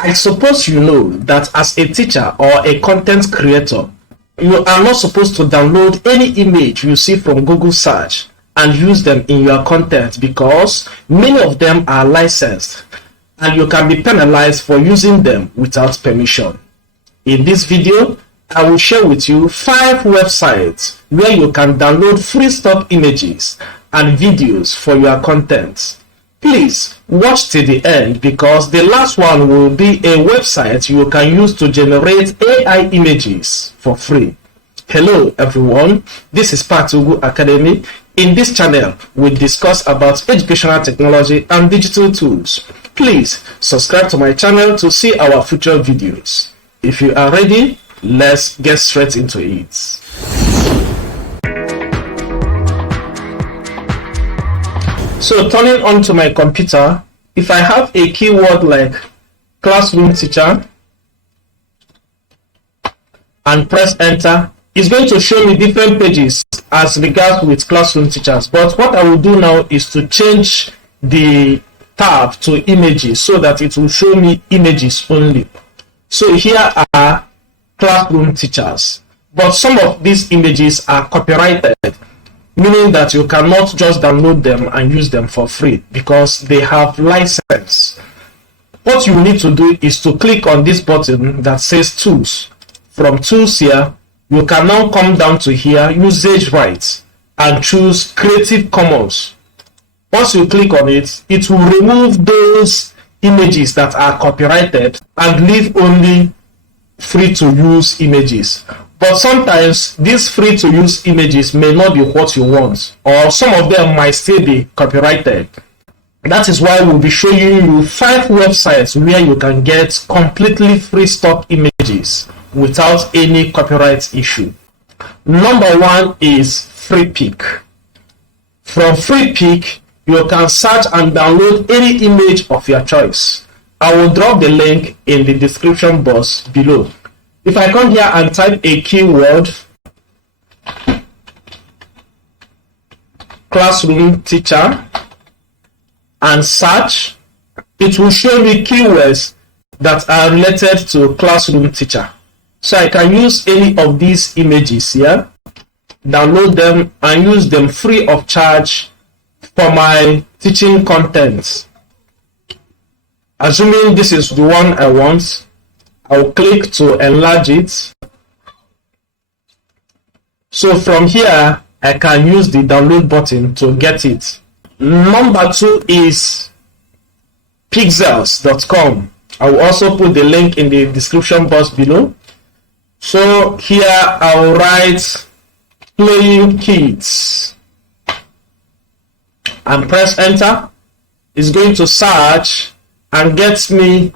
I suppose you know that as a teacher or a content creator, you are not supposed to download any image you see from Google search and use them in your content because many of them are licensed and you can be penalized for using them without permission. In this video, I will share with you 5 websites where you can download free stock images and videos for your content. Please watch till the end because the last one will be a website you can use to generate AI images for free. Hello everyone, this is Patugu Academy. In this channel, we discuss about educational technology and digital tools. Please subscribe to my channel to see our future videos. If you are ready, let's get straight into it. So turning on to my computer, if I have a keyword like classroom teacher and press enter, it's going to show me different pages as regards with classroom teachers. But what I will do now is to change the tab to images so that it will show me images only. So here are classroom teachers, but some of these images are copyrighted, meaning that you cannot just download them and use them for free because they have license. What you need to do is to click on this button that says tools. From tools here, you can now come down to here, usage rights, and choose Creative Commons. Once you click on it, it will remove those images that are copyrighted and leave only free to use images. But sometimes these free to use images may not be what you want, or some of them might still be copyrighted. That is why we'll be showing you 5 websites where you can get completely free stock images without any copyright issue. Number 1 is Freepik. From Freepik, you can search and download any image of your choice. I will drop the link in the description box below. If I come here and type a keyword, classroom teacher, and search, it will show me keywords that are related to classroom teacher. So I can use any of these images here, download them and use them free of charge for my teaching content. Assuming this is the one I want, I'll click to enlarge it. So from here, I can use the download button to get it. Number 2 is pixels.com. I will also put the link in the description box below. So here I'll write playing kids and press enter. It's going to search and get me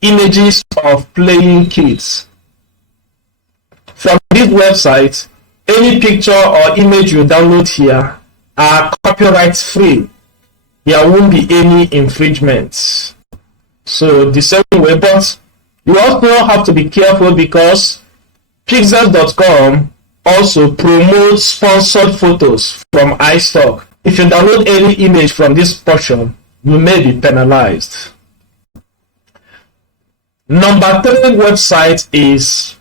images of playing kids. From this website, any picture or image you download here are copyright free. There won't be any infringements. So the same way, but you also have to be careful because pixels.com also promotes sponsored photos from iStock. If you download any image from this portion, you may be penalized. Number 3 website is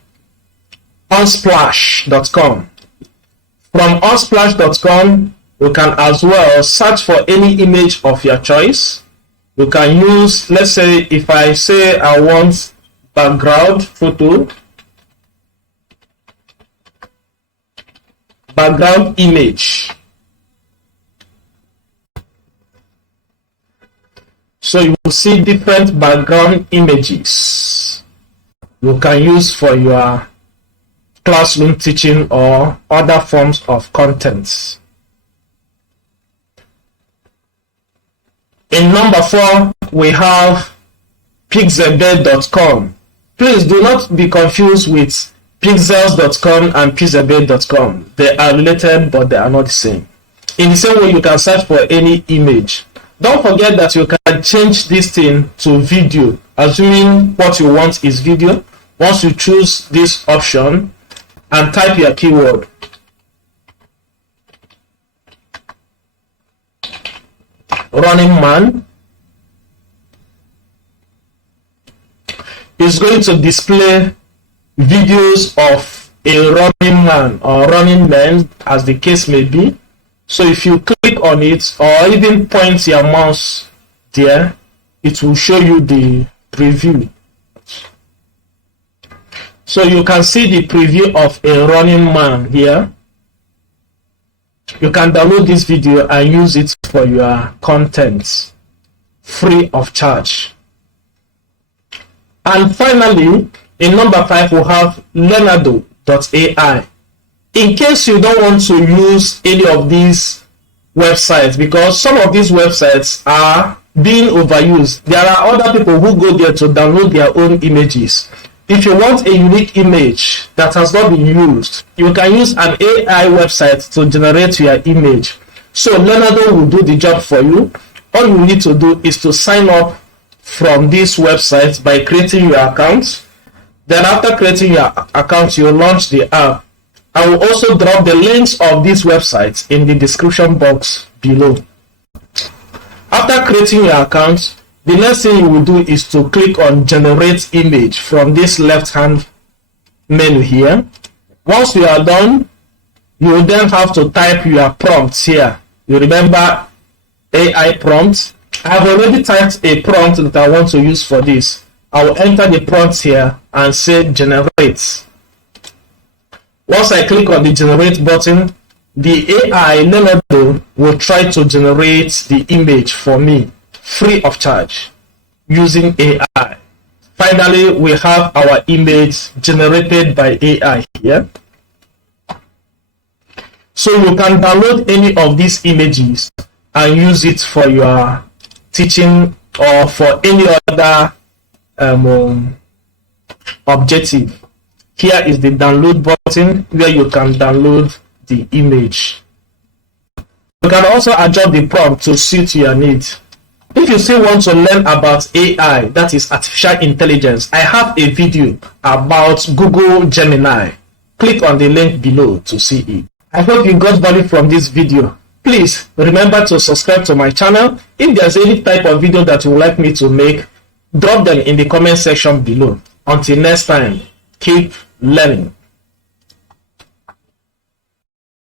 unsplash.com. From unsplash.com, you can as well search for any image of your choice. You can use, let's say, if I say I want background photo, background image. So you will see different background images you can use for your classroom teaching or other forms of content. In number 4, we have pixabay.com. Please do not be confused with pixels.com and pixabay.com. They are related, but they are not the same. In the same way, you can search for any image. Don't forget that you can change this thing to video, assuming what you want is video. Once you choose this option and type your keyword, Running Man, It's going to display videos of a running man or running men, as the case may be. So if you click on it or even point your mouse there, it will show you the preview. So you can see the preview of a running man here. You can download this video and use it for your content free of charge. And finally, in number 5, we have Leonardo.ai. In case you don't want to use any of these websites, because some of these websites are being overused, there are other people who go there to download their own images. If you want a unique image that has not been used, you can use an AI website to generate your image. So Leonardo will do the job for you. All you need to do is to sign up from this website by creating your account. Then after creating your account, you launch the app. I will also drop the links of these websites in the description box below. After creating your account, the next thing you will do is to click on generate image from this left hand menu here. Once you are done, you will then have to type your prompts here. You remember AI prompts? I have already typed a prompt that I want to use for this. I will enter the prompt here and say generate. Once I click on the generate button, the AI Leonardo will try to generate the image for me free of charge using AI. Finally, we have our image generated by AI here. So you can download any of these images and use it for your teaching or for any other objective. Here is the download button where you can download the image. You can also adjust the prompt to suit your needs. If you still want to learn about AI, that is artificial intelligence, I have a video about Google Gemini. Click on the link below to see it. I hope you got value from this video. Please remember to subscribe to my channel. If there's any type of video that you would like me to make, drop them in the comment section below. Until next time, keep learning.